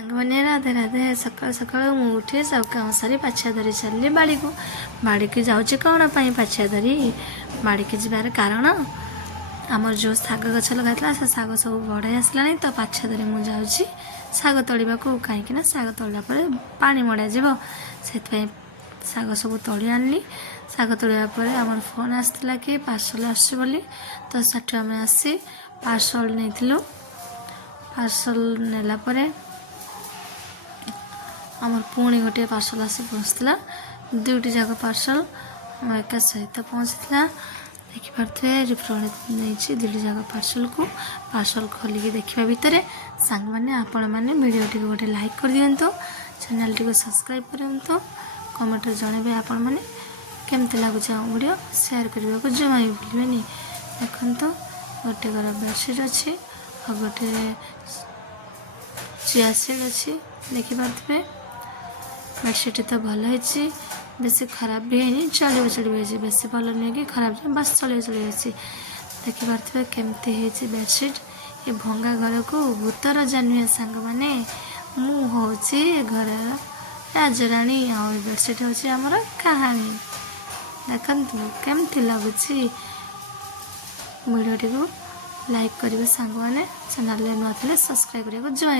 साने राधे राधे सकाल सकाल मुठे सब काम सारी पाछिया धरी चलि बाड़ी को बाड़ी की जाऊँगी कौन पाछिया धरी बाड़ी की जबार कारण आमर जो शाग गछ लगा से शाग सब बढ़ाई आसला तो पाछिया धरी मुझे शाग तोड़ा को कहीं शाग तोड़ा पर पा मड़ा से शाग सब तोड़ी आनली शाग तोड़ा पर आम फोन आसला कि पार्सल आस तो सेठू आम आसी पार्सल नहीं पार्सल नेला आमर पुणी गोटे पार्सल आसी पहुँचला दुईटी जाक पार्सल आम एक सहित पहुँचला देखिपे रिफ्रेंड नहीं दुईटी जाक पार्सल खोलिकी देखा भितर सांग मैंने आपण मैंने वीडियो टी गोटे लाइक कर दिंतु चैनल टी सब्सक्राइब करूँ कमेंट जनइबे आपण मैंने केमती लगुच वीडियो शेयर करने को जमा भी भूलें देखो गोटे घर बेडसीट अच्छी और गोटे चेयर सेट अच्छी देखिपे बेडसीट तो भल है बेसी खराब भी है चलिए बेसी भल नुहे कि खराब बस चलिए देखिपे केमती है बेडसीट ये भंगा घर को भूतर जा नुहे सांग मैंने मुझे घर राजराणी आ बेडसीट हूँ आमर कहानी देखु केमती लगुच वीडियो टी लाइक करेंगे सांग मैंने चैनल नुआ थे सब्सक्राइब करने को जॉइन